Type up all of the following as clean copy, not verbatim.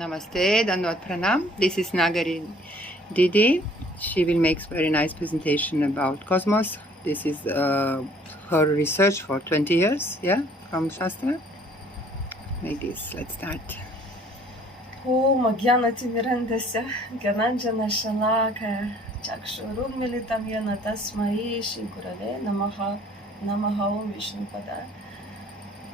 Namaste, Dandavad Pranam. This is Nagari Didi. She will make very nice presentation about cosmos. This is her research for 20 years, yeah, from Shastra. Like this, let's start. Magyana timirandasya, Gananjana Shalaka, Chakshurun Militam Yana Tasmai Shri Gurave Namaha Namaha Om Vishnupada.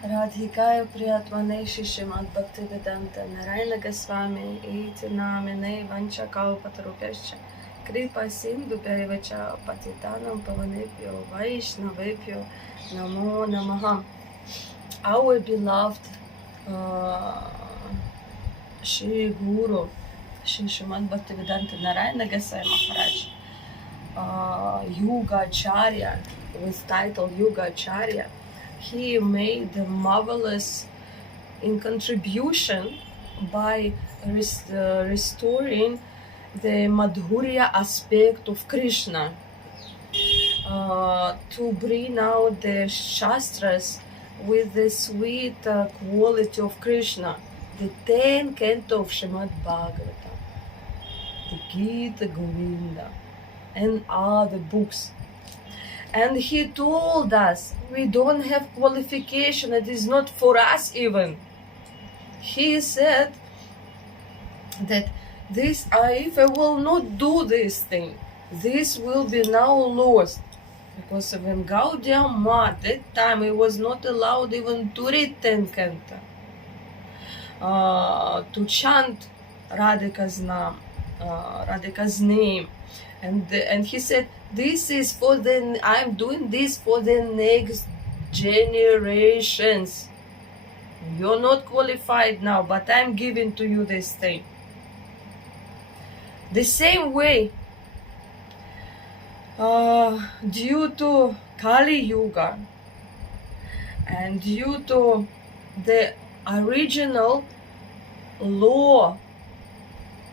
Radhikaya Priyatmane Shishimad Bhaktivedanta Narayana Goswami Iti Namine Vancha Kalpatarupescha Kripa Sindhu Perivacha Patitanam Pavanepyo Vaishnavepyo Namo Namaha. Our beloved Shri Guru Shri Srimad Bhaktivedanta Narayana Goswami Maharaj, Yoga Acharya, with title Yoga Acharya. He made a marvelous contribution by restoring the Madhurya aspect of Krishna, to bring out the Shastras with the sweet quality of Krishna, the 10 canto of Srimad Bhagavatam, the Gita Govinda, and other books. And he told us we don't have qualification, it is not for us even. He said that this, if I will not do this thing, this will be now lost. Because when Gaudiya Math, that time he was not allowed even to read 10 canto, to chant Radhika's name. And he said, this is for the, I'm doing this for the next generations. You're not qualified now, but I'm giving to you this thing. The same way, due to Kali Yuga and due to the original law,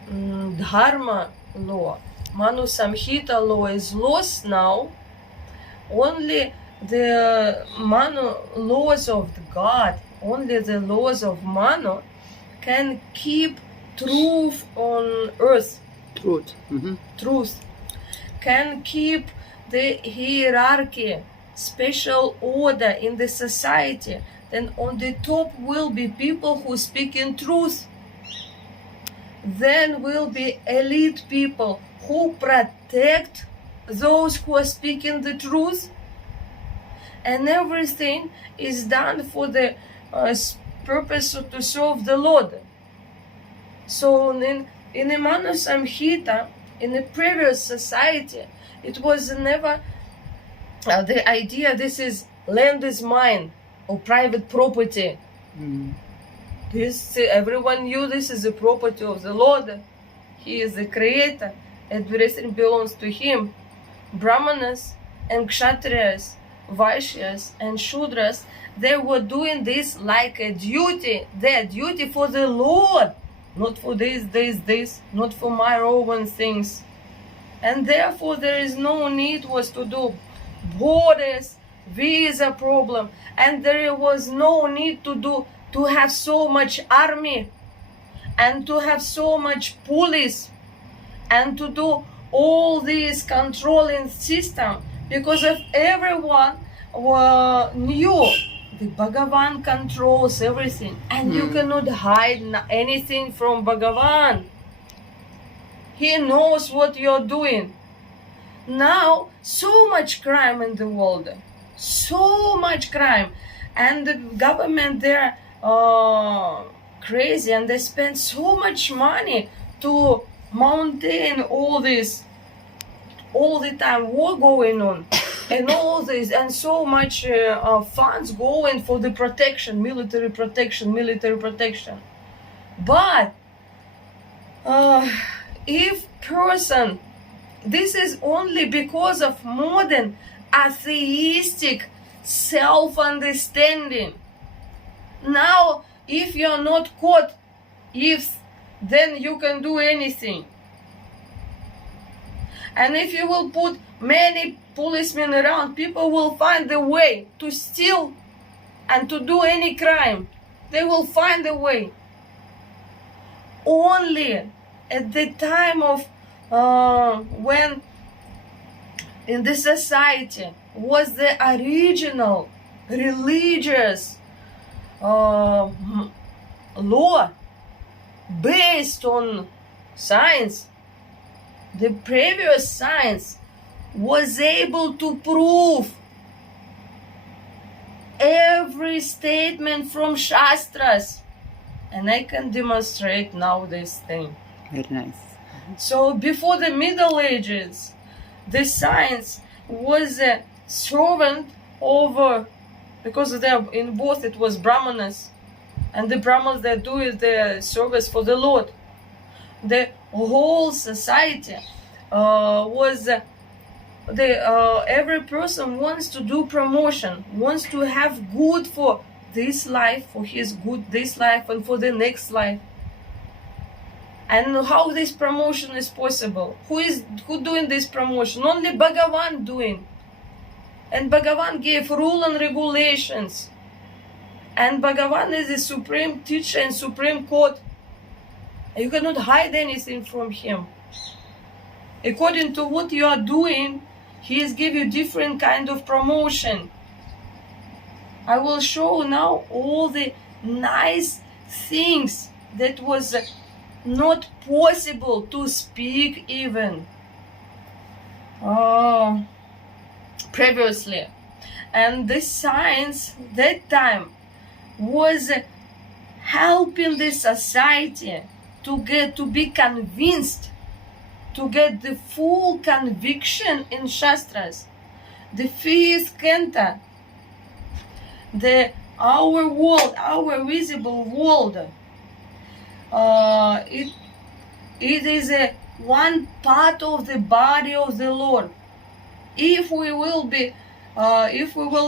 Dharma law, Manu Samhita law is lost now. Only the Manu laws of the God, only the laws of Manu can keep truth on earth. Truth. Truth. Can keep the hierarchy, special order in the society. Then on the top will be people who speak in truth. Then will be elite people who protect those who are speaking the truth, and everything is done for the purpose to serve the Lord. So in the Manu Samhita, in the previous society, it was never the idea this is land is mine or private property. This everyone knew this is the property of the Lord. He is the creator. Everything belongs to him. Brahmanas and Kshatriyas, Vaishyas and Shudras, they were doing this like a duty, their duty for the Lord, not for this, not for my own things. And therefore there is no need was to do borders, visa problem, and there was no need to have so much army and to have so much police and to do all this controlling system, because if everyone knew the Bhagavan controls everything, and you cannot hide anything from Bhagavan. He knows what you're doing. Now, so much crime in the world, so much crime, and the government, they're crazy, and they spend so much money to maintain all this, all the time war going on, and all this, and so much funds going for the protection, military protection. But if person, this is only because of modern atheistic self-understanding. Now, if you're not caught, then you can do anything. And if you will put many policemen around, people will find a way to steal and to do any crime. They will find a way. only at the time of when in the society was the original religious law based on science, the previous science was able to prove every statement from Shastras. And I can demonstrate now this thing. Very nice. So before the Middle Ages, the science was a servant over, because in both it was Brahmanas, and the Brahmanas, they do the service for the Lord. The whole society was every person wants to do promotion, wants to have good for this life, for his good this life and for the next life. And how this promotion is possible? Who doing this promotion? Only Bhagavan doing. And Bhagavan gave rule and regulations. And Bhagavan is the supreme teacher and supreme court. You cannot hide anything from him. According to what you are doing, he is giving you different kind of promotion. I will show now all the nice things that was not possible to speak even previously. And this science that time was helping the society to be convinced, to get the full conviction in Shastras. The fifth canto, our world, our visible world, it is a one part of the body of the Lord. If we will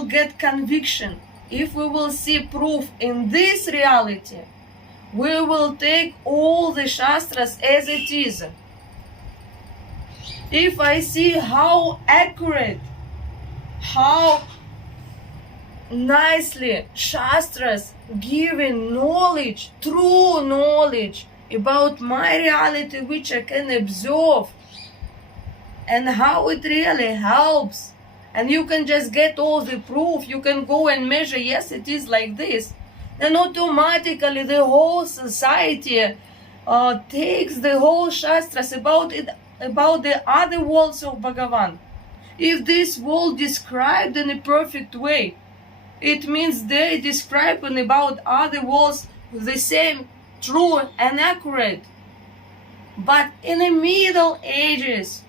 get conviction, if we will see proof in this reality, we will take all the Shastras as it is. If I see how accurate, how nicely Shastras giving knowledge, true knowledge about my reality which I can observe, and how it really helps, and you can just get all the proof, you can go and measure, yes, it is like this, then automatically the whole society takes the whole Shastras about the other worlds of Bhagavan. If this world described in a perfect way, it means they describing about other worlds the same, true and accurate. But in the Middle Ages,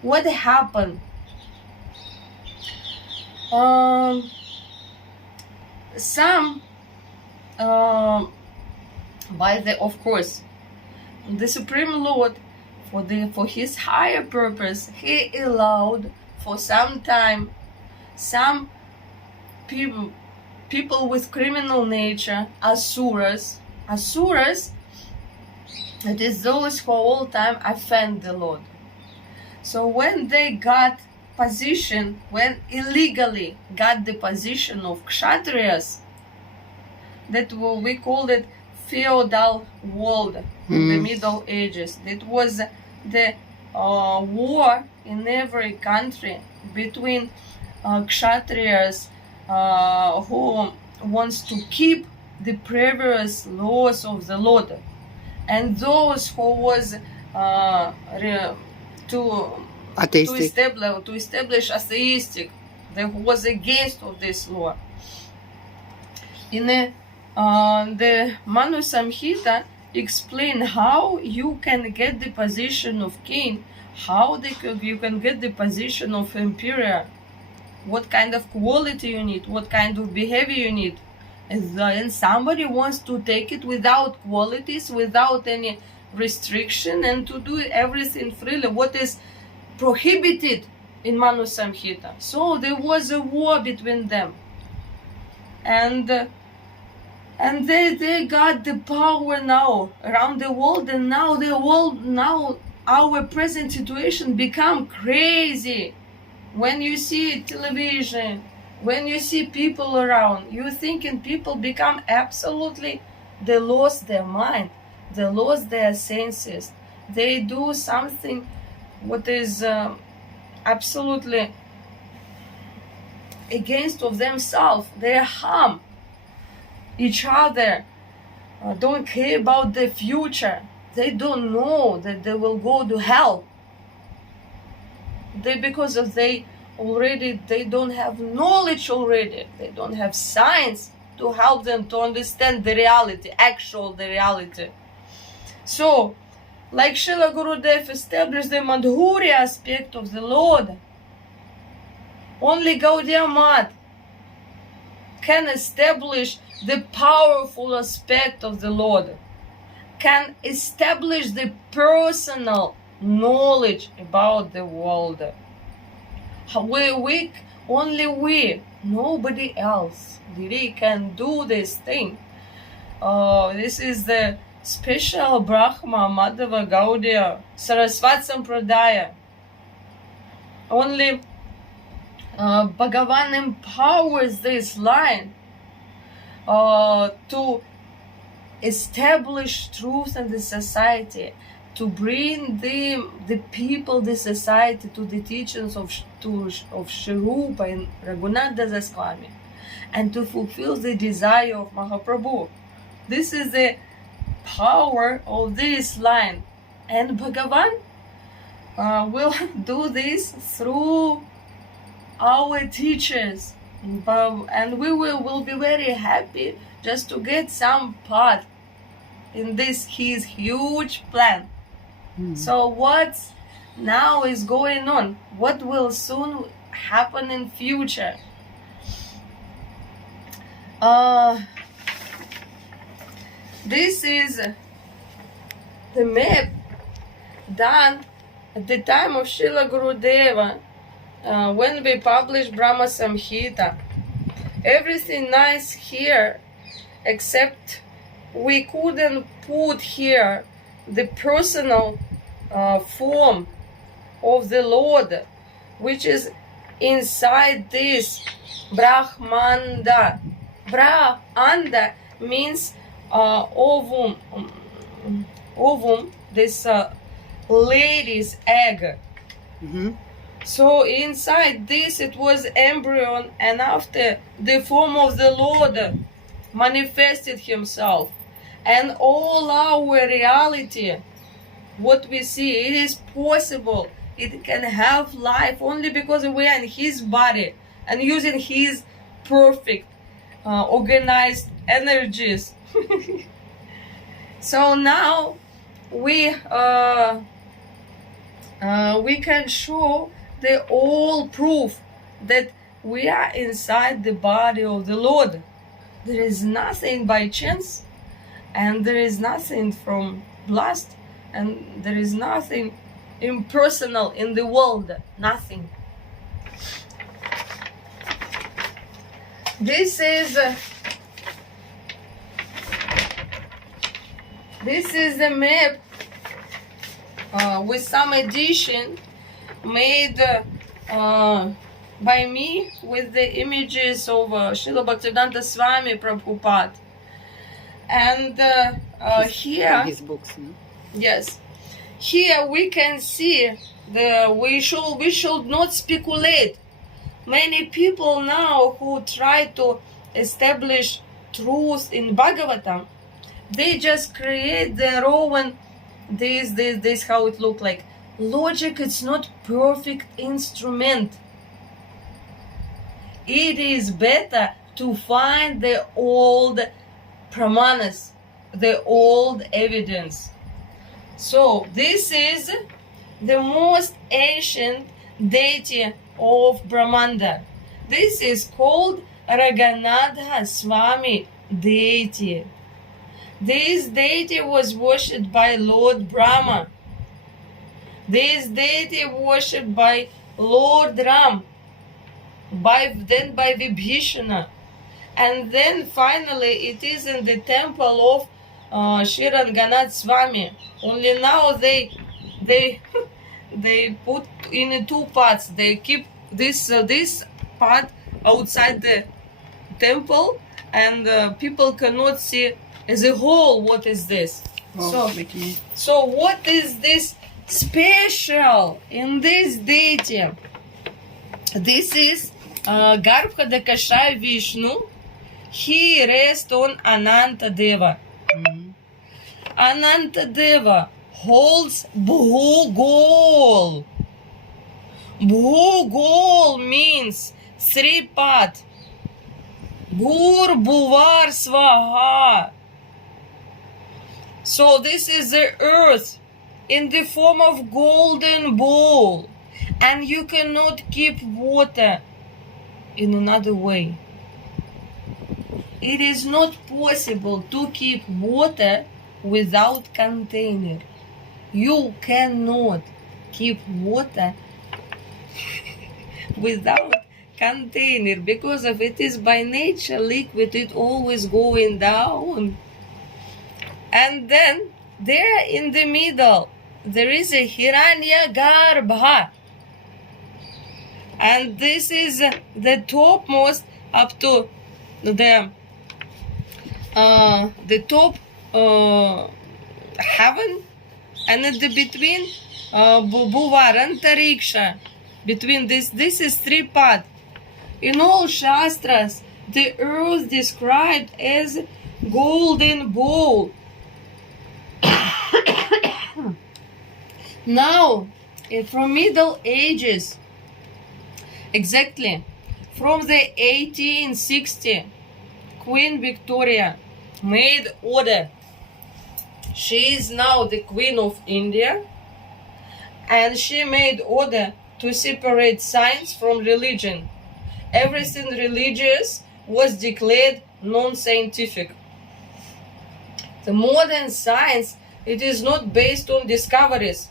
what happened? Of course, the Supreme Lord, for his higher purpose, he allowed for some time some people with criminal nature, asuras, it is those who all time offend the Lord. So when they got position, when illegally got the position of kshatriyas, that we called it feudal world in the Middle Ages. It was the war in every country between kshatriyas who wants to keep the previous laws of the Lord, and those who was to establish atheistic, that was against of this law. In the Manu Samhita explain how you can get the position of king, how you can get the position of emperor, what kind of quality you need, what kind of behavior you need. And somebody wants to take it without qualities, without any restriction, and to do everything freely, what is prohibited in Manu Samhita. So there was a war between them, and they got the power now around the world, and now our present situation become crazy. When you see television, when you see people around, you thinking people become absolutely, they lost their mind. they lost their senses. They do something what is absolutely against of themselves. They harm each other, don't care about the future. They don't know that they will go to hell. Because of they don't have knowledge already. They don't have science to help them to understand the reality, the reality. So, like Srila Gurudev established the Madhurya aspect of the Lord, only Gaudiya Math can establish the powerful aspect of the Lord, can establish the personal knowledge about the world. Only we, nobody else really can do this thing. This is the special Brahma, Madhava, Gaudiya, Saraswat Sampradaya. Only Bhagavan empowers this line to establish truth in the society, to bring the people, the society, to the teachings of Shrupa and Raghunath Das Swami, and to fulfill the desire of Mahaprabhu. This is the power of this line, and Bhagavan will do this through our teachers, and we will be very happy just to get some part in this his huge plan. So what now is going on? What will soon happen in future? This is the map done at the time of Srila Gurudeva, when we published Brahma Samhita. Everything nice here, except we couldn't put here the personal form of the Lord, which is inside this Brahmanda. Brahmanda means ovum, this lady's egg. So inside this it was embryo, and after the form of the Lord manifested himself. And all our reality, what we see, it is possible. It can have life only because we are in his body and using his perfect organized energies. So now we can show the all proof that we are inside the body of the Lord. There is nothing by chance, and there is nothing from lust, and there is nothing impersonal in the world. Nothing. This is the map with some addition made by me with the images of Srila Bhaktivedanta Swami Prabhupada. And here, his books, no? Yes, here we can see we should not speculate. Many people now who try to establish truth in Bhagavatam, they just create their own this how it look like. Logic is not perfect instrument. It is better to find the old pramanas, the old evidence. So this is the most ancient deity of Brahmanda. This is called Raghunath Swami deity. This deity was worshipped by Lord Brahma. This deity worshipped by Lord Ram, then by Vibhishana, and then finally it is in the temple of Sri Ranganath Swami. Only now they put in two parts. They keep this part outside the temple, and people cannot see as a whole what is this. Oh, wait a minute. So what is this special in this deity? This is Garbhadakasha Vishnu. He rests on Ananta Deva. Ananta Deva holds Bhugol. Bhugol means Sripat. Bhur Bhuvar Swaha. So this is the earth in the form of golden bowl, and you cannot keep water in another way. It is not possible to keep water without container. You cannot keep water without container, because if it is by nature liquid, it always going down. And then there in the middle there is a Hiranyagarbha, and this is the topmost up to the top heaven, and at the between Bhuvarantariksha, between this is Tripad. In all Shastras, the earth described as golden bowl. Now, from Middle Ages, exactly from the 1860, Queen Victoria made order. She is now the Queen of India, and she made order to separate science from religion. Everything religious was declared non-scientific. The modern science, it is not based on discoveries.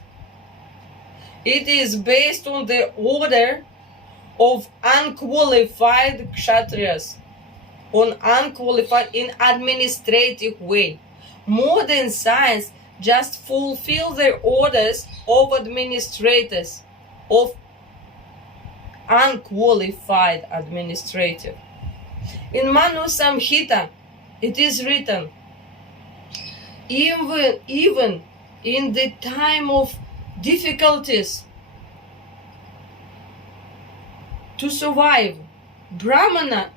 It is based on the order of unqualified kshatriyas, on unqualified in administrative way. Modern science just fulfill the orders of administrators, of unqualified administrative. In Manu Samhita, it is written, even in the time of difficulties to survive, Brahmana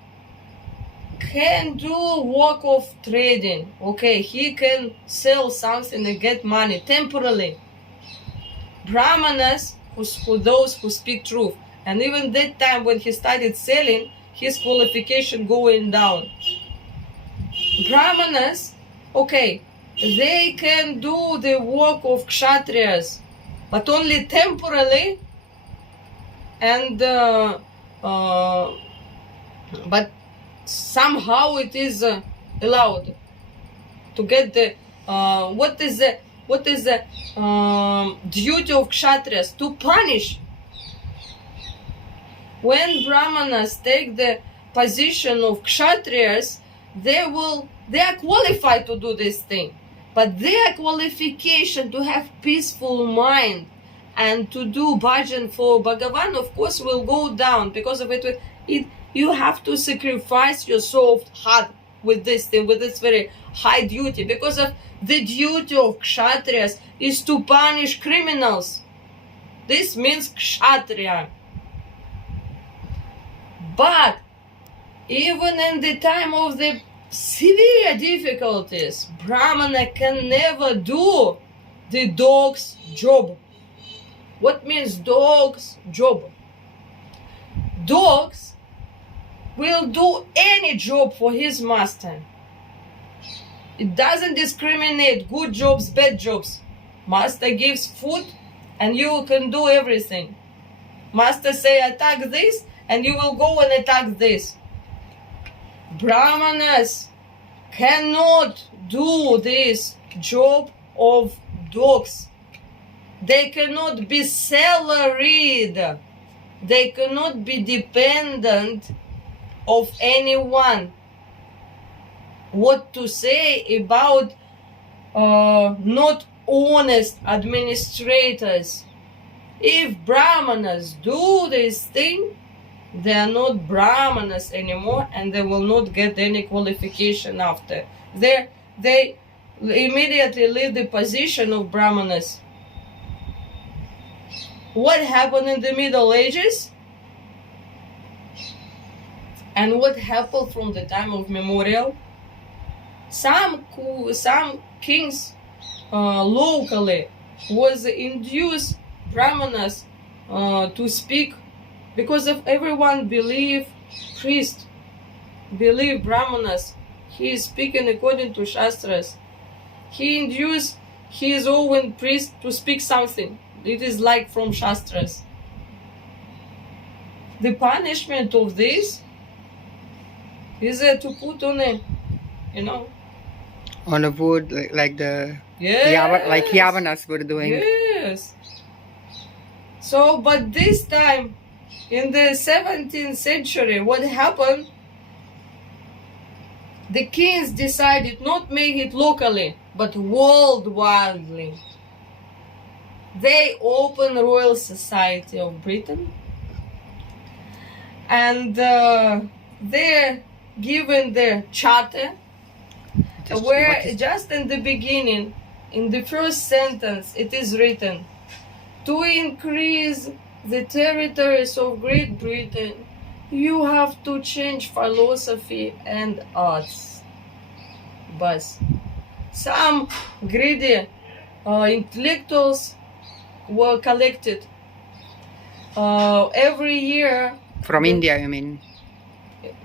can do work of trading. Okay, he can sell something and get money temporarily. Brahmanas, those who speak truth, and even that time when he started selling, his qualification going down. Brahmanas, okay, they can do the work of kshatriyas, but only temporarily, and but somehow it is allowed to get the what is the duty of kshatriyas? To punish. When brahmanas take the position of kshatriyas, they are qualified to do this thing, but their qualification to have peaceful mind and to do bhajan for Bhagavan, of course, will go down, because of it. You have to sacrifice your soft heart with this thing, with this very high duty, because of the duty of kshatriyas is to punish criminals. This means kshatriya. But even in the time of the severe difficulties, Brahmana can never do the dog's job. What means dog's job? Dogs will do any job for his master. It doesn't discriminate good jobs, bad jobs. Master gives food and you can do everything. Master say attack this and you will go and attack this. Brahmanas cannot do this job of dogs. They cannot be salaried. They cannot be dependent of anyone. What to say about not honest administrators? If Brahmanas do this thing, they are not Brahmanas anymore, and they will not get any qualification after. They immediately leave the position of brahmanas. What happened in the Middle Ages? And what happened from the time of memorial? Some kings locally was induced brahmanas to speak, because of everyone believe priest, believe brahmanas. He is speaking according to shastras. He induced his own priest to speak something. It is like from shastras. The punishment of this is to put on a, On a wood, like the yes, like Yavanas were doing. Yes. So, but this time, in the 17th century, what happened? The kings decided not make it locally, but worldwidely. They opened Royal Society of Britain, and they're given the charter, where just in the beginning, in the first sentence, it is written, to increase the territories of Great Britain, you have to change philosophy and arts. But some greedy intellectuals were collected every year. From India, you mean?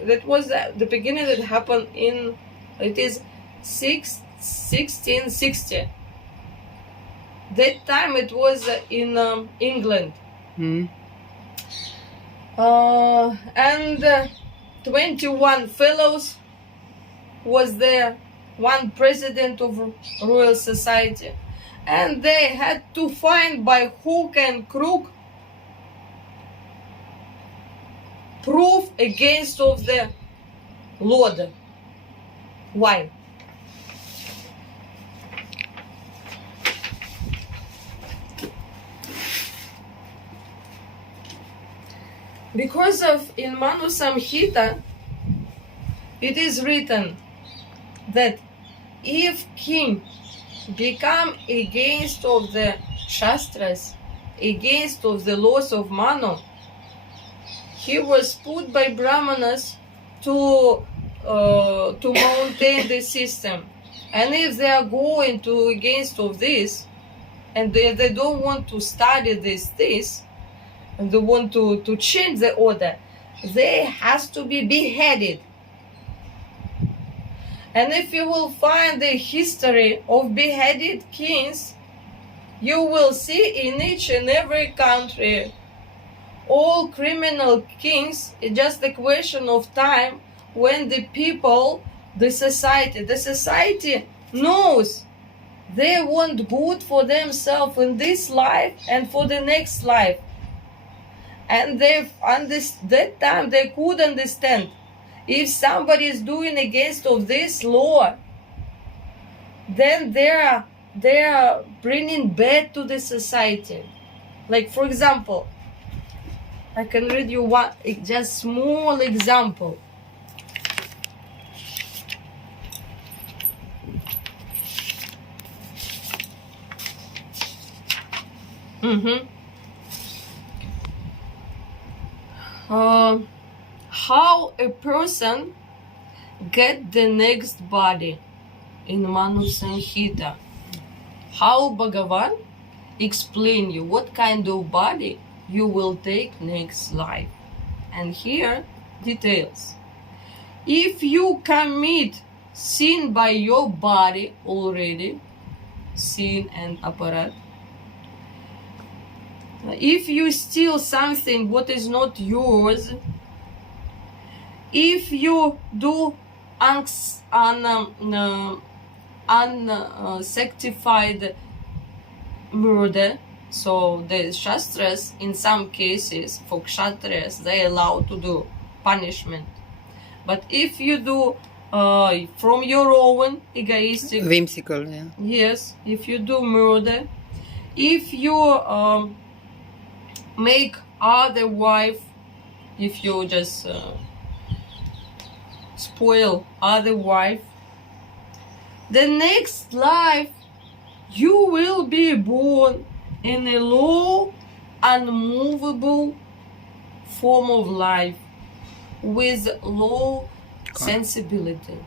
That was the beginning. That happened in, it is 1660. That time it was in England. And 21 fellows was there, one president of Royal Society, and they had to find by hook and crook proof against of the Lord. Why? Because of in Manu Samhita, it is written that if king become against of the shastras, against of the laws of Manu, he was put by brahmanas to maintain the system. And if they are going to against of this, and they don't want to study this, and they want to change the order, they has to be beheaded. And if you will find the history of beheaded kings, you will see in each and every country all criminal kings. It's just a question of time when the people, the society knows they want good for themselves in this life and for the next life. And that time they could understand, if somebody is doing against of this law, then they are bringing bad to the society. Like, for example, I can read you one just small example. How a person get the next body in Manu Samhita. How Bhagavan explain you what kind of body you will take next life. And here details. If you commit sin by your body already, sin and aparat, if you steal something what is not yours, if you do unsanctified murder, so the shastras in some cases for kshatriyas they allow to do punishment. But if you do from your own egoistic, whimsical, yeah. Yes, if you do murder, if you make other wife, if you just spoil other wife, the next life you will be born in a low, unmovable form of life with low sensibility.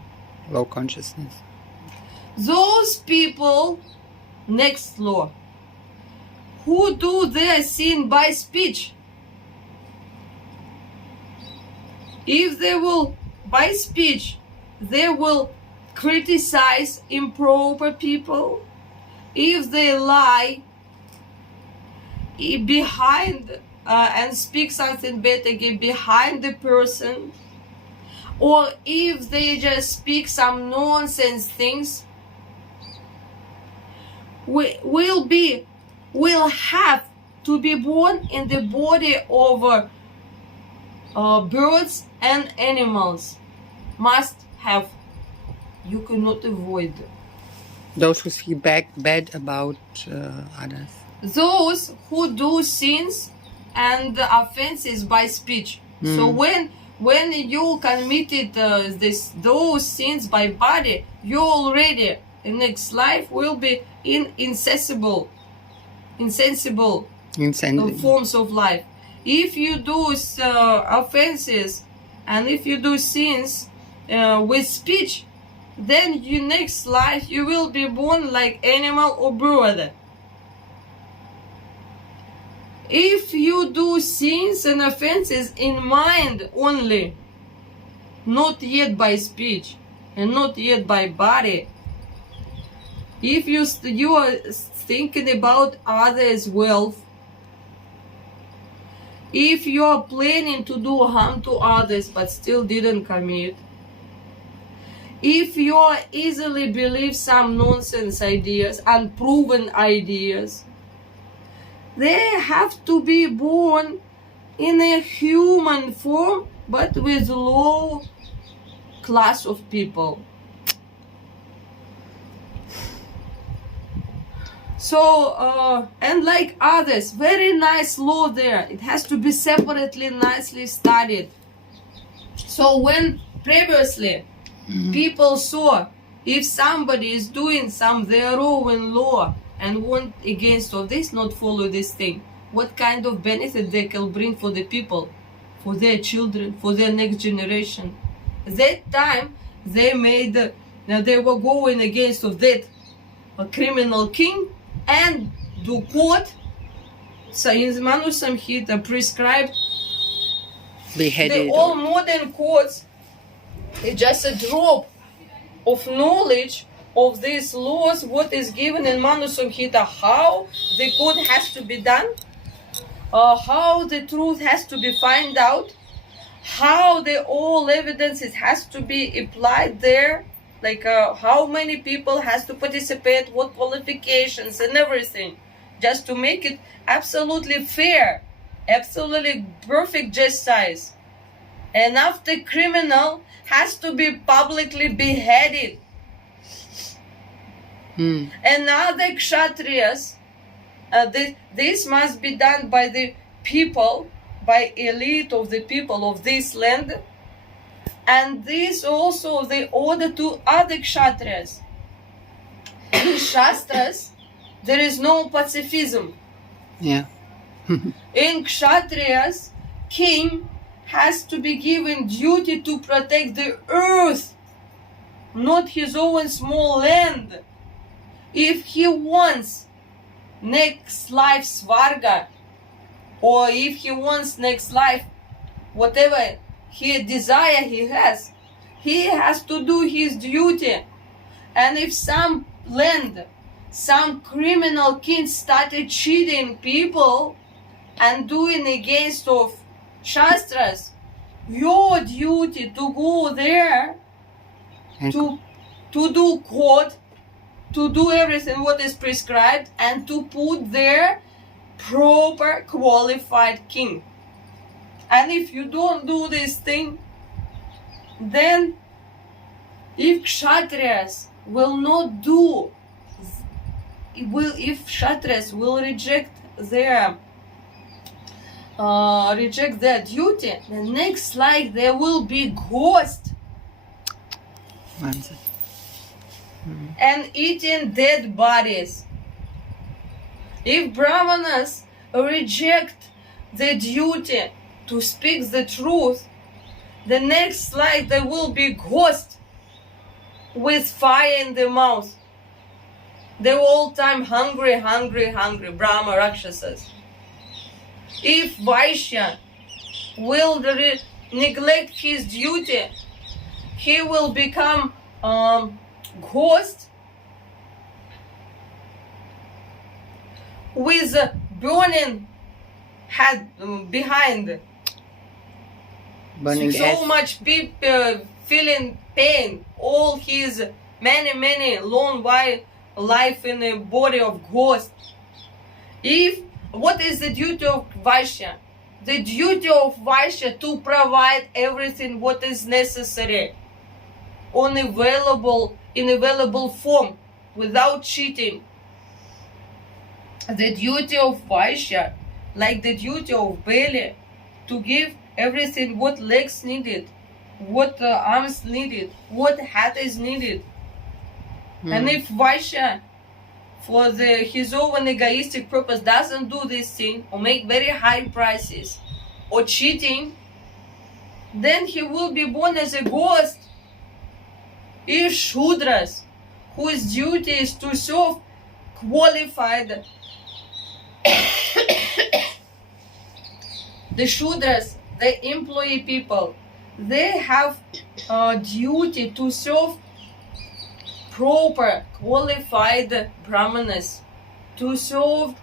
Low consciousness. Those people, next law, who do their sin by speech, if they will, by speech, they will criticize improper people, if they lie behind and speak something bad again behind the person, or if they just speak some nonsense things, will have to be born in the body of birds and animals. Must have. You cannot avoid. Those who speak bad about others. Those who do sins and offenses by speech. So when you committed those sins by body, you already in next life will be in insensible forms of life. If you do offenses and if you do sins with speech, then your next life you will be born like animal or bird. If you do sins and offenses in mind only, not yet by speech and not yet by body, if you are thinking about others' wealth, if you are planning to do harm to others but still didn't commit, if you easily believe some nonsense ideas, unproven ideas, they have to be born in a human form but with low class of people. So, and like others, very nice law there. It has to be separately, nicely studied. So when previously people saw if somebody is doing their own law and want against of this, not follow this thing, what kind of benefit they can bring for the people, for their children, for their next generation. That time they were going against of that criminal king and do court. So in Manu Samhita prescribed Beheaded. the all modern courts is just a drop of knowledge of these laws, what is given in Manu Samhita, how the court has to be done, how the truth has to be found out, how the all evidences has to be applied there, like how many people has to participate, what qualifications and everything, just to make it absolutely fair, absolutely perfect justice. And after criminal has to be publicly beheaded. And other kshatriyas, this must be done by the people, by elite of the people of this land, and this also the order to other kshatriyas. In Shastras, there is no pacifism. Yeah. In kshatriyas, king has to be given duty to protect the earth, not his own small land. If he wants next life svarga, or if he wants next life, whatever desire he has to do his duty. And if some land, some criminal king started cheating people and doing against of Shastras, your duty to go there, to do court, to do everything what is prescribed, and to put there proper qualified king. And if you don't do this thing, then if kshatriyas will not do, if kshatriyas will reject their duty, the next life there will be ghost. and eating dead bodies. If Brahmanas reject the duty to speak the truth, the next slide there will be ghosts with fire in their mouth. They're all time hungry, Brahma Rakshasas. If Vaishya will neglect his duty, he will become ghost with a burning head behind. Burning So ash. much people feeling pain. All his many long life in a body of ghost. What is the duty of Vaishya? The duty of Vaishya to provide everything what is necessary in available form without cheating. The duty of Vaishya, like the duty of Bali, to give everything what legs needed, what arms needed, what hat is needed. And if Vaishya, for his own egoistic purpose, doesn't do this thing or make very high prices or cheating, then he will be born as a ghost. If Shudras, whose duty is to serve qualified, the Shudras, the employee people, they have a duty to serve proper qualified Brahmanas, to serve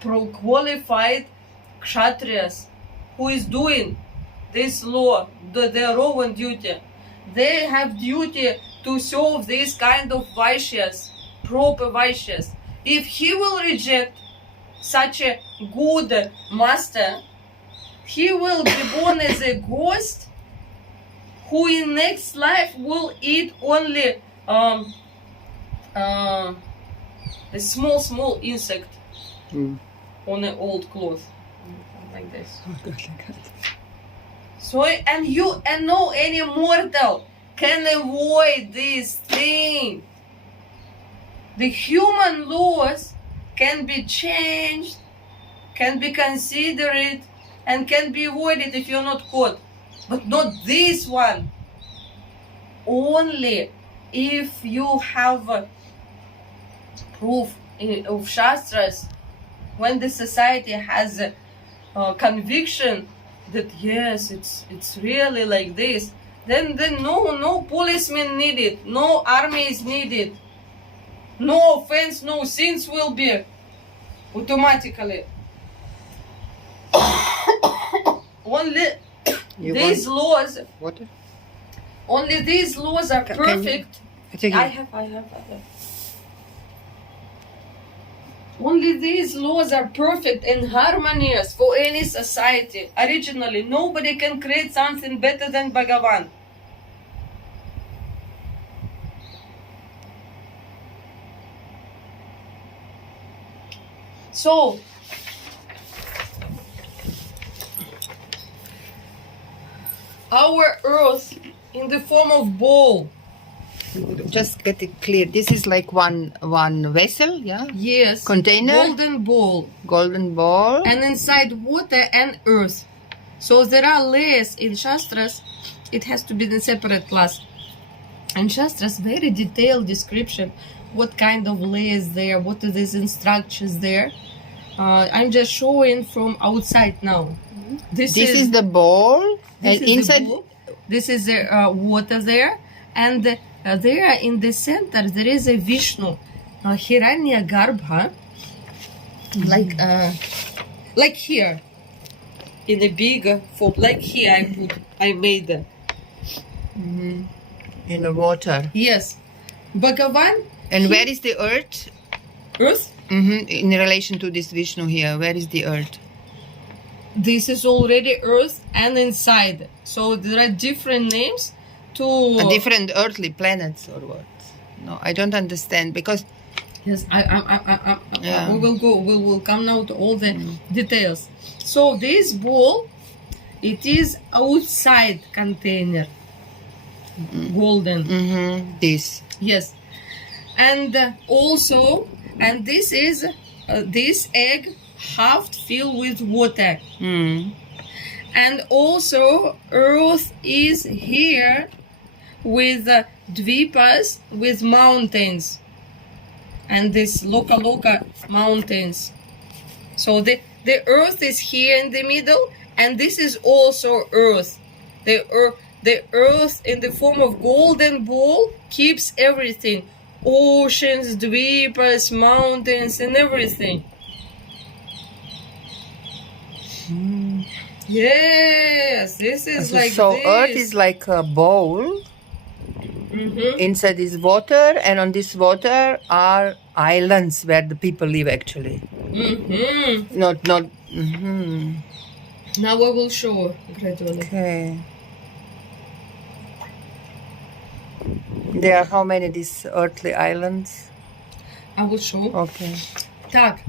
qualified Kshatriyas, who is doing this law, their own duty. They have duty to serve this kind of Vaishyas, proper Vaishyas. If he will reject such a good master, he will be born as a ghost who in next life will eat only a small insect on an old cloth, like this. Oh God, like that. So and no any mortal can avoid this thing. The human laws can be changed, can be considered, and can be avoided if you're not caught. But not this one. Only if you have proof of Shastras, when the society has a conviction that yes, it's really like this, then no policemen needed, no army is needed, no offense, no sins will be automatically. Only these laws. Water? Only these laws are Can you- perfect. Take I it. have. Only these laws are perfect and harmonious for any society. Originally, nobody can create something better than Bhagavan. So, our earth in the form of ball. Just get it clear. This is like one vessel, yeah? Yes. Container? Golden ball. Golden ball. And inside water and earth. So there are layers in Shastras. It has to be in a separate class. And Shastras, very detailed description. What kind of layers there, what are these instructions there. I'm just showing from outside now. This is the ball. This And is inside, the bowl. This is the water there, and there in the center there is a Vishnu, Hiranya Garbha, like here, in a big form, like here I made. in the water. Yes, Bhagavan. And where is the earth? Earth. In relation to this Vishnu here, where is the earth? This is already earth and inside. So there are different names to Different earthly planets or what? No, I don't understand because Yes, Yeah. we will come now to all the details. So this ball, it is outside container, golden. this. Yes, And also, and this is this egg half filled with water. And also earth is here with dvipas, with mountains, and this loka mountains. So the earth is here in the middle, and this is also earth. The earth in the form of golden ball keeps everything. Oceans, dvipas, mountains, and everything. Yes, this is like so this. Earth is like a bowl. Inside is water, and on this water are islands where the people live actually. Not. Now I will show gradually. Okay. There are how many these earthly islands? I will show. Okay. Так.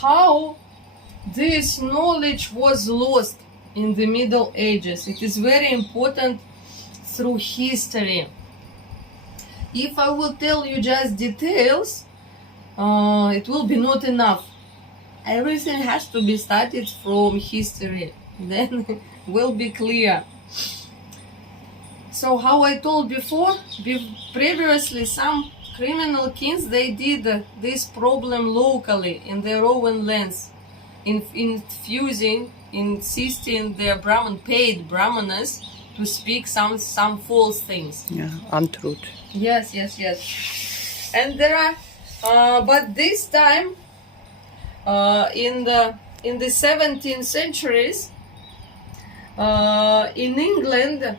How this knowledge was lost in the Middle Ages. It is very important through history. If I will tell you just details, it will be not enough. Everything has to be studied from history. Then will be clear. So how I told before, previously some criminal kings, they did this problem locally in their own lands, insisting their paid brahmanas to speak some false things. Yeah, untruth. Yes. And there are, but this time, in the 17th centuries, in England,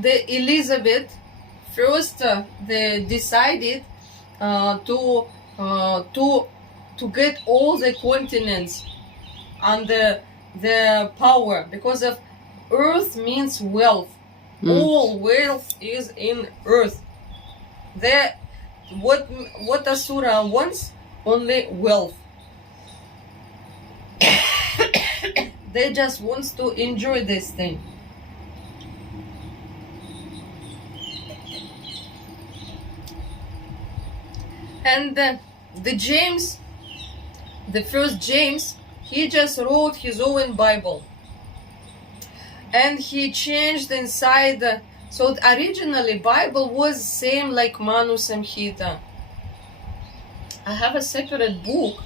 the Elizabeth first they decided to get all the continents under their power, because of earth means wealth. All wealth is in earth. What Asura wants? Only wealth. They just wants to enjoy this thing. And the James, the first James, he just wrote his own Bible. And he changed inside. So originally Bible was same like Manu Samhita. I have a separate book.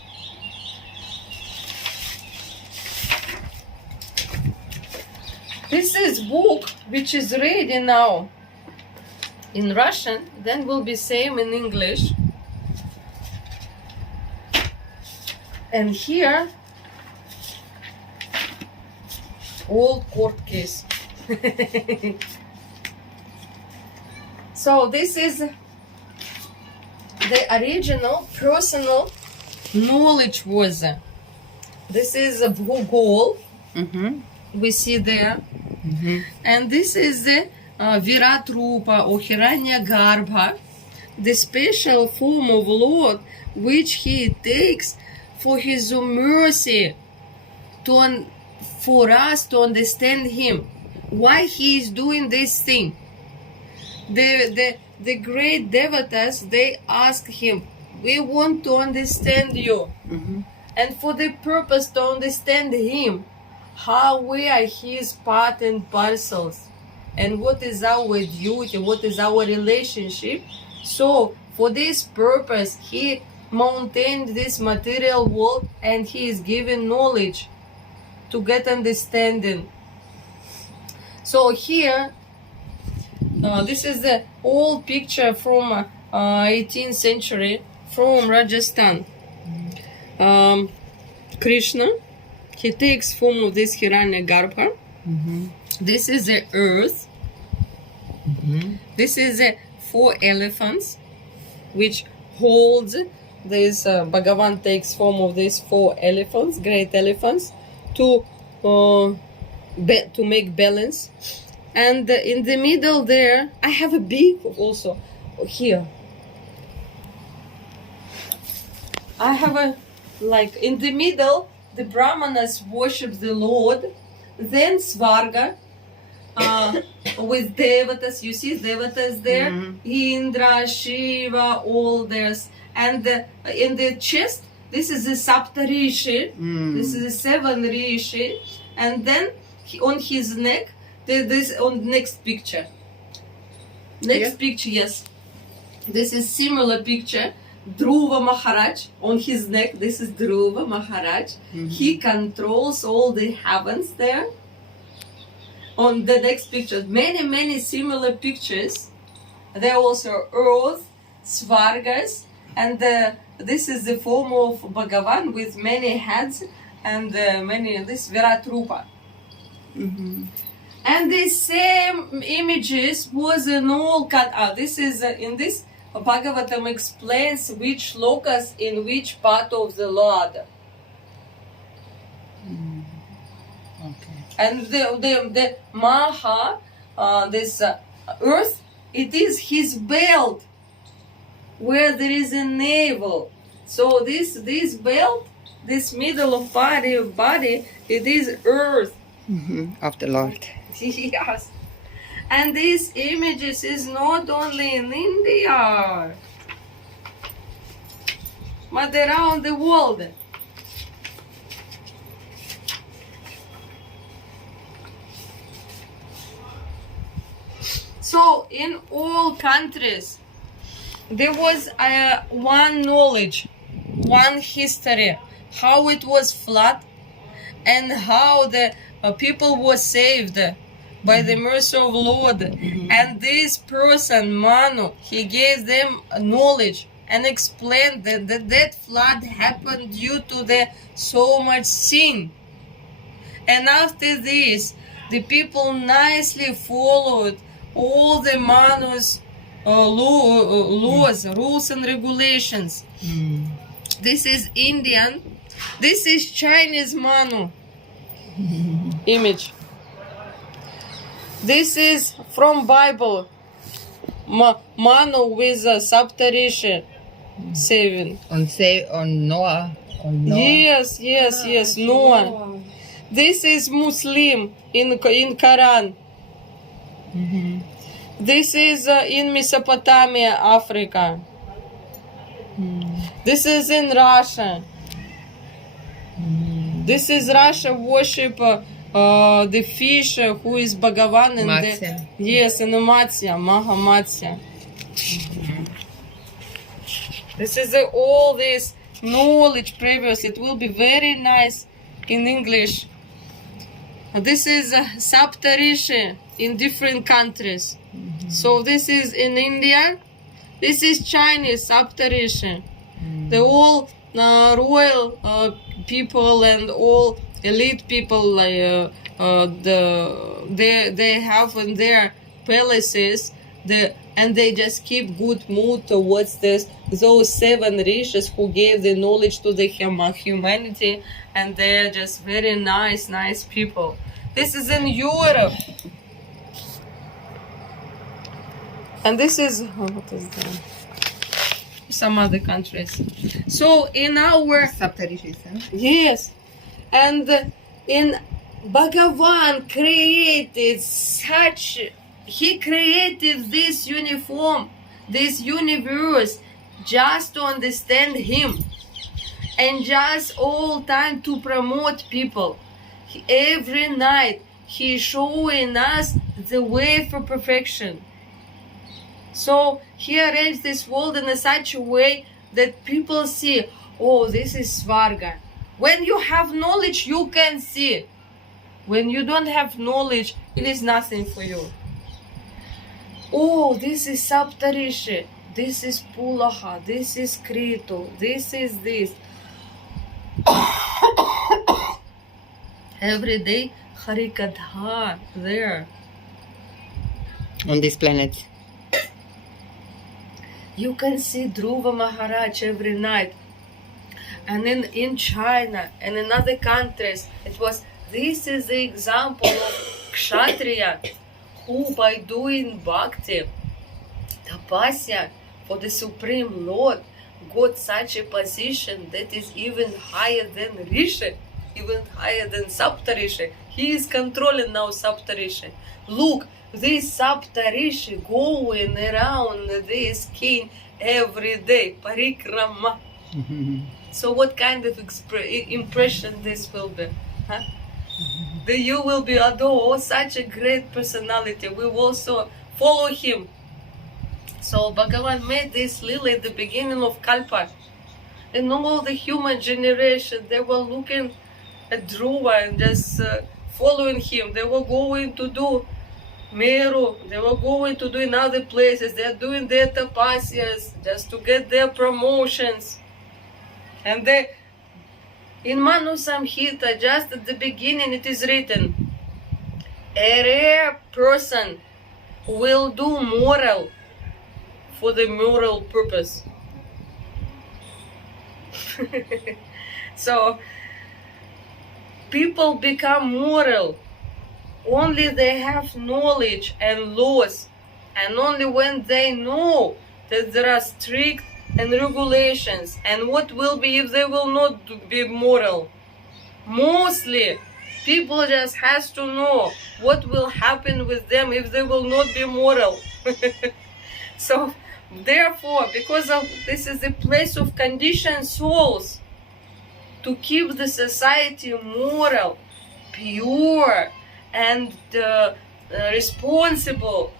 This is book which is ready now in Russian, then will be same in English. And here, old court case. So this is the original personal knowledge was. This is a Bhugol. We see there. And this is the Virat Rupa or Hiranya Garbha, the special form of Lord which he takes for his mercy for us to understand him, why he is doing this thing. The great devatas, they ask him, we want to understand you. And for the purpose to understand him, how we are his part and parcels, and what is our duty, what is our relationship. So for this purpose he maintained this material world, and he is given knowledge to get understanding. So here, this is the old picture from 18th century from Rajasthan. Krishna, he takes form of this Hiranya Garbha. This is the earth. This is 4 elephants, which holds this. Bhagavan takes form of these 4 elephants, great elephants, to make balance. And in the middle there, I have a big also here. I have a, like, in the middle, the Brahmanas worship the Lord, then Svarga, with Devatas, you see Devatas there, Indra, Shiva, all this. And in the chest, this is the Saptarishi, this is the 7 Rishi, and then on his neck, this on next picture. Next picture, yes. This is similar picture. Dhruva Maharaj on his neck. This is Dhruva Maharaj. He controls all the heavens there. On the next picture, many similar pictures. There are also earth, Svargas, and this is the form of Bhagavan with many heads and this Virat Rupa. And the same images was in all. This is in this. Bhagavatam explains which lokas in which part of the Lord. Okay. And the Maha, this earth, it is his belt where there is a navel. So this belt, this middle of body, it is earth. Of the Lord. Yes. And these images is not only in India, but around the world. So in all countries, there was one knowledge, one history, how it was flood, and how the people were saved by the mercy of Lord. And this person, Manu, he gave them knowledge and explained that flood happened due to the so much sin. And after this, the people nicely followed all the Manu's laws, rules and regulations. This is Indian. This is Chinese Manu image. This is from Bible. Manu with Saptarishi 7. On Noah. Yes, Noah. This is Muslim in Quran. This is in Mesopotamia, Africa. This is in Russia. This is Russia worship the fish who is Bhagavan and Matsya. And the Matsya, Mahamatsya. This is all this knowledge previous. It will be very nice in English. This is Saptarishi in different countries. So this is in India. This is Chinese Saptarishi. The all royal people and all elite people, they have in their palaces and they just keep good mood towards those 7 rishis who gave the knowledge to the humanity, and they're just very nice people. This is in Europe, and this is what is that? Some other countries. So in our Saptarishis, huh? yes, and in Bhagavan created he created this uniform, this universe, just to understand him, and just all time to promote people. Every night he showing us the way for perfection. So he arranged this world in such a way that people see, oh, this is Svarga. When you have knowledge, you can see. When you don't have knowledge, it is nothing for you. Oh, this is Saptarishi, this is Pulaha, this is Krito, this is this. Every day, Harikatha there. on this planet. You can see Dhruva Maharaj every night. And in China and in other countries, this is the example of Kshatriya, who by doing bhakti, tapasya for the Supreme Lord, got such a position that is even higher than Rishi, even higher than Saptarishi. He is controlling now Saptarishi. Look, this Saptarishi going around this king every day, parikrama. So what kind of impression this will be? Huh? That you will be adored, such a great personality. We will also follow him. So Bhagavan made this lily at the beginning of Kalpa. And all the human generation, they were looking at Dhruva and just following him. They were going to do Meru, they were going to do in other places. They are doing their tapasyas just to get their promotions. And in Manu Samhita, just at the beginning, it is written, a rare person will do moral for the moral purpose. So, people become moral only they have knowledge and laws, and only when they know that there are strict and regulations, and what will be if they will not be moral. Mostly people just has to know what will happen with them if they will not be moral. So therefore, because of this is the place of conditioned souls, to keep the society moral, pure, and responsible,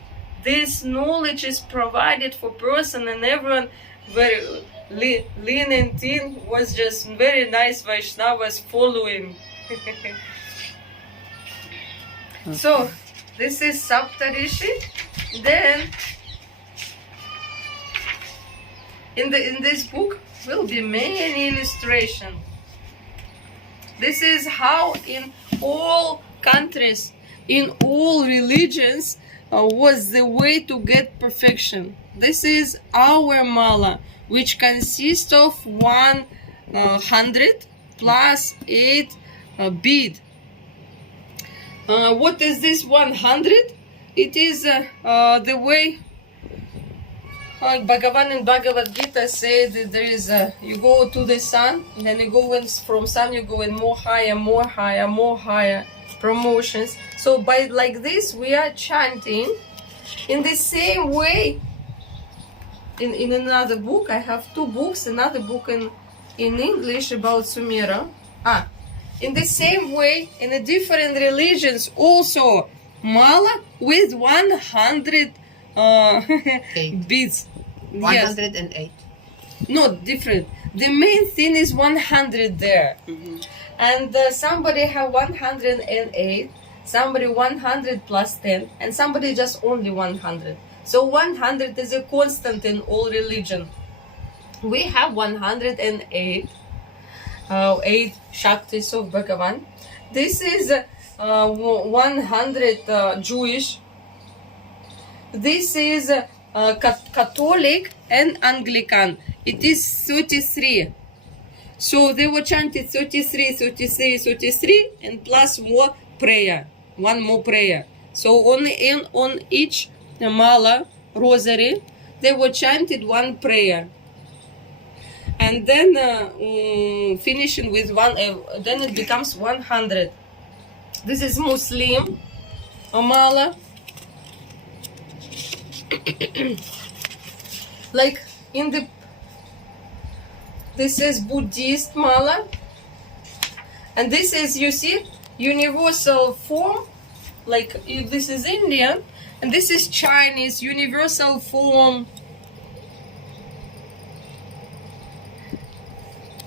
this knowledge is provided for person, and everyone very lean and thin was just very nice Vaishnavas following. So this is Saptarishi. Then in this book will be many illustrations. This is how in all countries, in all religions, was the way to get perfection. This is our mala, which consists of 100 plus 8 bead. What is this 100? It is the way Bhagavan in Bhagavad Gita said that there is you go to the sun, and then you go in, from sun you go in more higher, more higher, more higher promotions. So by like this we are chanting in the same way. In another book, I have two books, another book in English about Sumera. In the same way, in the different religions also mala with 100 beads. 108. Yes. No, different. The main thing is 100 there. And somebody have 108, somebody 100 plus 10, and somebody just only 100. So 100 is a constant in all religion. We have 108, 8 Shaktis of Bhagavan. This is 100 Jewish. This is Catholic and Anglican. It is 33. So they were chanted 33, 33, 33, and plus more prayer, one more prayer. So on each mala, rosary, they were chanted one prayer. And then finishing with one, then it becomes 100. This is Muslim mala. Like in the, this is Buddhist mala, and this is, you see, universal form. Like this is Indian, and this is Chinese universal form.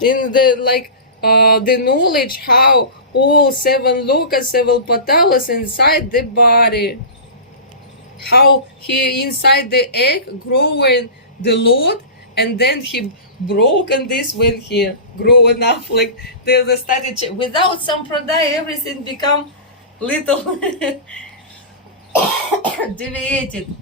In the the knowledge how all 7 lokas, 7 patalas inside the body, how he inside the egg growing the Lord, and then he broken this when he growing up. Like they started without sampradaya, everything become little. deviated